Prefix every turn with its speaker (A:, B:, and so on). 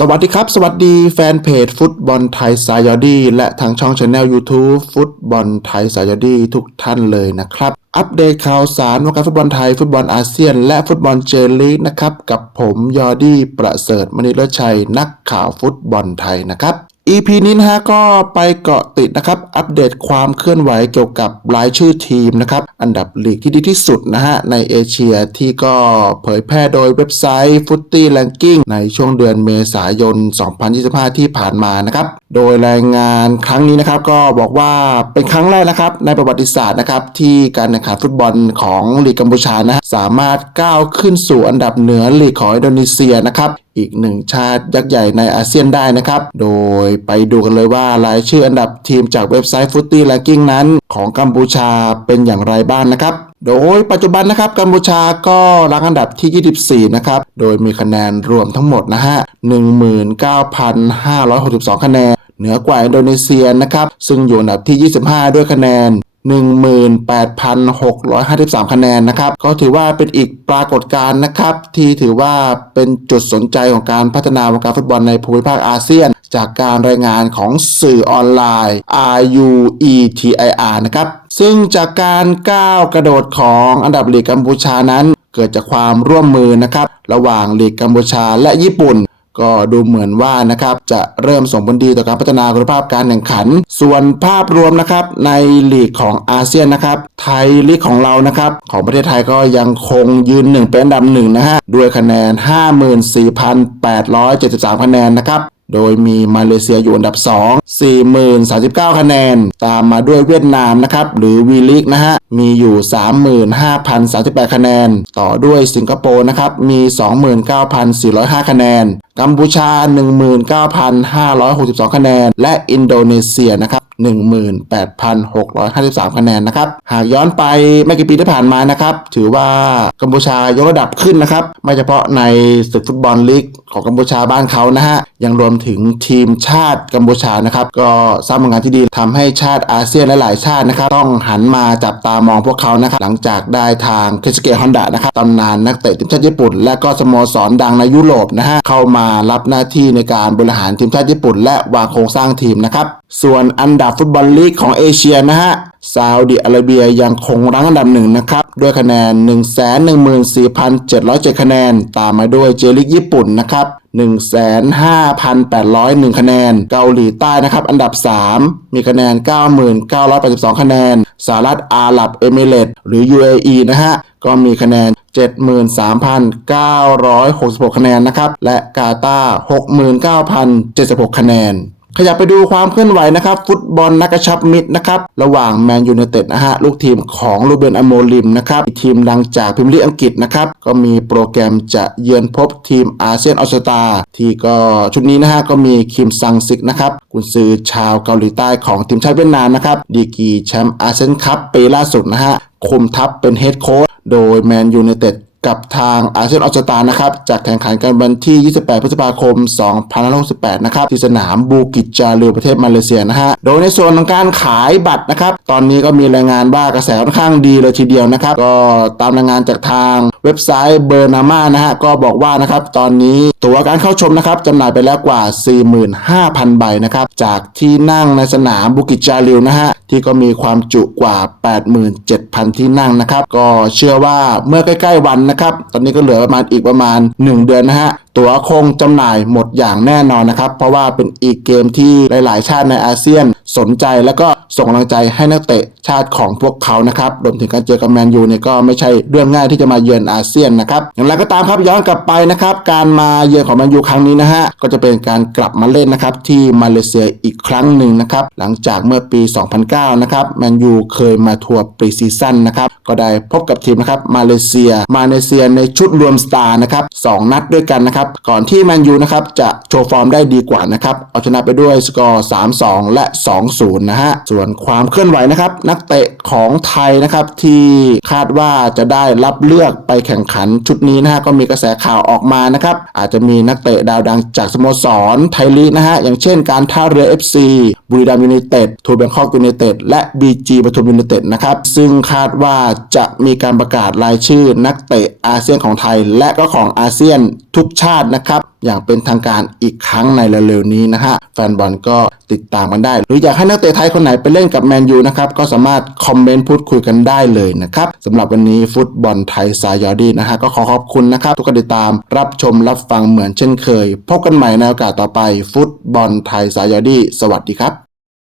A: สวัสดีครับ สวัสดีแฟนเพจฟุตบอลไทยสายอดีและทางช่องช anel YouTube ฟุตบอลไทยสายอดีทุกท่านเลยนะครับ อัปเดตข่าวสารวงการฟุตบอลไทย ฟุตบอลอาเซียน และฟุตบอลเจลีกนะครับ กับผมยอดีประเสริฐมณีเลชัย นักข่าวฟุตบอลไทยนะครับ EP นี้นะฮะก็ไปเกาะติดนะครับ อัปเดตความเคลื่อนไหวเกี่ยวกับรายชื่อทีมนะครับ อันดับลีกที่ดีที่สุดนะฮะ ในเอเชียที่ก็เผยแพร่โดยเว็บไซต์ Footy Ranking ในช่วงเดือนเมษายน 2025 ที่ผ่านมานะครับ โดยรายงานครั้งนี้นะครับก็บอกว่าเป็นครั้งแรกนะครับ ในประวัติศาสตร์นะครับ ที่การแข่งขันฟุตบอลของลีกกัมพูชานะฮะสามารถก้าวขึ้นสู่อันดับเหนือลีกของอินโดนีเซียนะครับ อีกหนึ่งชาติยักษ์ใหญ่ในอาเซียนได้นะครับ โดยไปดูกันเลยว่ารายชื่ออันดับทีมจากเว็บไซต์ Footy Ranking นั้น ของกัมพูชาเป็นอย่างไรบ้างนะครับโดยปัจจุบันนะครับกัมพูชาก็รังอันดับที่ 24 นะครับ โดยมีคะแนนรวมทั้งหมดนะฮะ 19,562 คะแนน เหนือกว่าอินโดนีเซียนะครับ ซึ่งอยู่อันดับที่ 25 ด้วยคะแนน 18,653 คะแนนนะครับ ก็ถือว่าเป็นอีกปรากฏการณ์นะครับ ที่ถือว่าเป็นจุดสนใจของการพัฒนาวงการฟุตบอลในภูมิภาคอาเซียน จากการรายงานของสื่อออนไลน์ RUETIR นะครับ ซึ่งจากการก้าวกระโดดของอันดับลีกกัมพูชานั้น เกิดจากความร่วมมือนะครับ ระหว่างลีกกัมพูชาและญี่ปุ่น ก็ดูเหมือนว่านะครับจะเริ่มส่งผลดีต่อการพัฒนาคุณภาพการแข่งขัน ส่วนภาพรวมนะครับในลีกของอาเซียนนะครับไทยลีกของเรานะครับของประเทศไทยก็ยังคงยืนหนึ่งเป็นอันดับหนึ่งนะฮะด้วยคะแนน 54,873 คะแนนนะครับ โดยมีมาเลเซียอยู่อันดับ 2 40,039 คะแนน ตามมาด้วยเวียดนามนะครับ หรือวีลิกนะฮะ มีอยู่ 35,038 คะแนน ต่อด้วยสิงคโปร์นะครับ มี 29,405 คะแนน กัมพูชา 19,562 คะแนน และอินโดนีเซียนะครับ 18,653 คะแนนนะครับ หากย้อนไปไม่กี่ปีที่ผ่านมานะครับ ถือว่ากัมพูชายกระดับขึ้นนะครับ ไม่เฉพาะในศึกฟุตบอลลีกของกัมพูชาบ้านเขานะฮะ ยังรวมถึงทีมชาติกัมพูชานะครับ ก็สร้างผลงานที่ดีทำให้ชาติอาเซียนและหลายชาตินะครับ ต้องหันมาจับตามองพวกเขานะครับ หลังจากได้ทางเคสเกฮอนดะนะครับตำนานนักเตะทีมชาติญี่ปุ่น และก็สโมสรดังในยุโรปนะฮะ เข้ามารับหน้าที่ในการบริหารทีมชาติญี่ปุ่น และวางโครงสร้างทีมนะครับ ส่วนอันดับฟุตบอลลีกของเอเชียนะฮะซาอุดิอาระเบียยังคงรั้งอันดับหนึ่งนะครับ ด้วยคะแนน 114,707 คะแนน ตามมาด้วยเจลิกญี่ปุ่นนะครับ 105,801 คะแนน เกาหลีใต้นะครับ อันดับ 3 มีคะแนน 9,982 คะแนนสหรัฐอาหรับเอมิเรตส์หรือ UAE นะฮะ ก็มีคะแนน 73,966 คะแนนนะครับ และกาตาร์69,076 คะแนน ขยับไปดูความเคลื่อนไหวนะครับ ฟุตบอลนักกระชับมิตรนะครับระหว่างแมนยูไนเต็ดนะฮะลูกทีมของลูเบนอโมลิมนะครับทีมดังจากพรีเมียร์ลีอังกฤษนะครับก็มีโปรแกรมจะเยือนพบทีมอาเซียนออสตาที่ก็ชุดนี้นะฮะก็มีคิมซังซิกนะครับกุนซือชาวเกาหลีใต้ของทีมชาติเวียดนามนะครับดีกีแชมป์อาเซียนคัพปีล่าสุดนะฮะคุมทัพเป็นเฮดโค้ชโดยแมนยูไนเต็ด กับทางอาเซียนออสตานะครับจากแข่งขันกันวันที่ 28 พฤษภาคม 2568 นะครับที่สนามบูกิจจาริวประเทศมาเลเซียนะฮะ โดยในส่วนของการขายบัตรนะครับ ตอนนี้ก็มีรายงานว่ากระแสค่อนข้างดีเลยทีเดียวนะครับ ก็ตามรายงานจากทางเว็บไซต์เบอร์นาม่านะฮะ ก็บอกว่านะครับ ตอนนี้ตั๋วการเข้าชมนะครับจำหน่ายไปแล้วกว่า 45,000 ใบนะครับ จากที่นั่งในสนามบูกิจจาริวนะฮะ ที่ก็มีความจุกว่า 87,000 ที่นั่งนะครับ ก็เชื่อว่าเมื่อใกล้ ๆ วันนะครับ ตอนนี้ก็เหลือประมาณอีกประมาณ 1 เดือนนะฮะ ตั๋วคงจำหน่ายหมดอย่างแน่นอนนะครับ เพราะว่าเป็นอีกเกมที่หลาย ๆ ชาติในอาเซียนสนใจแล้วก็ส่งกำลังใจให้นักเตะชาติของพวกเขานะครับรวมถึงการเจอกับแมนยูเนี่ยก็ไม่ใช่เรื่องง่ายที่จะมาเยือนอาเซียนนะครับอย่างไรก็ตามครับย้อนกลับไปนะครับ การมาเยือนของแมนยูครั้งนี้นะฮะก็จะเป็นการกลับมาเล่นนะครับที่มาเลเซียอีกครั้งหนึ่งนะครับหลังจากเมื่อปี 2009 นะครับแมนยูเคยมาทัวร์ปรีซีซั่นนะครับก็ได้พบกับทีมนะครับมาเลเซีย มาเลเซียในชุดรวมสตาร์นะครับสองนัดด้วยกันนะครับก่อนที่แมนยูนะครับจะโชว์ฟอร์มได้ดีกว่านะครับ เอาชนะไปด้วยสกอร์ 3-2 และ 2-0 นะฮะ ส่วนความเคลื่อนไหวนะครับ นักเตะของไทยนะครับที่คาดว่าจะได้รับเลือกไปแข่งขันชุดนี้นะฮะก็มีกระแสข่าวออกมานะครับ อาจจะมีนักเตะดาวดังจากสโมสรไทยลีกนะฮะ อย่างเช่นการท่าเรือ FC บุรีรัมย์ยูไนเต็ดทูเบงคอกยูไนเต็ดและ BG ปทุมยูไนเต็ดนะครับ ซึ่งคาดว่าจะมีการประกาศรายชื่อนักเตะอาเซียนของไทย และก็ของอาเซียนทุกชาติาตนะครับ อย่างเป็นทางการอีกครั้งในเร็วๆนี้นะฮะแฟนบอลก็ติดตามกันได้ หรืออยากให้นักเตะไทยคนไหนไปเล่นกับแมนยูนะครับก็สามารถคอมเมนต์พูดคุยกันได้เลยนะครับสำหรับวันนี้ฟุตบอลไทยสายอดีนะฮะก็ขอขอบคุณนะครับ ทุกการติดตามรับชมรับฟังเหมือนเช่นเคย พบกันใหม่ในโอกาสต่อไปฟุตบอลไทยสายอดี สวัสดีครับ